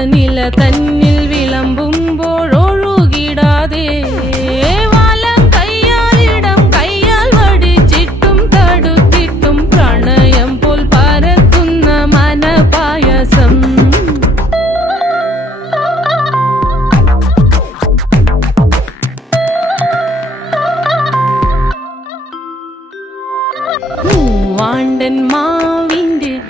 തുഷനില തന്നിൽ വിളമ്പുമ്പോഴൊഴുകിടാതെ വലം കയ്യാലിടം കയ്യാൽ വടിച്ചിട്ടും തടുത്തിട്ടും പ്രണയം പോൽ പരക്കുന്ന മനപായസം. മൂവാണ്ടൻ കുളിര്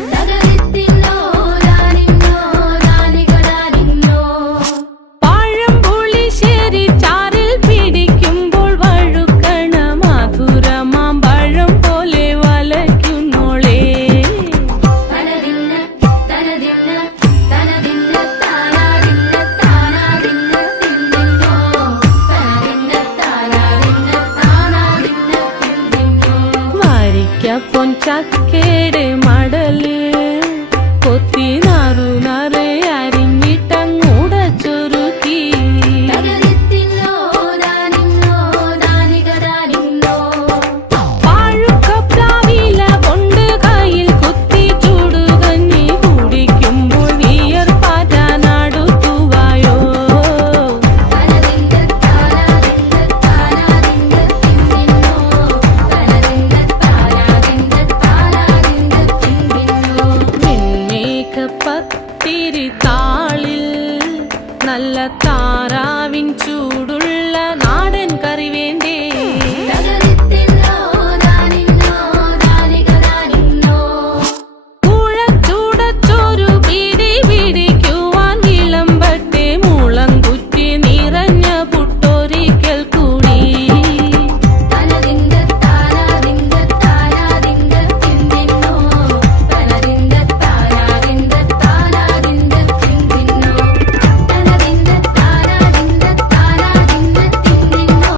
ಪೊಂಚ ಕೇಡೆ ಮಾಡಲಿ ಕೊತ್ತಿನಾರು ನರೇ താളിൽ നല്ല താറാവിൻ ചൂ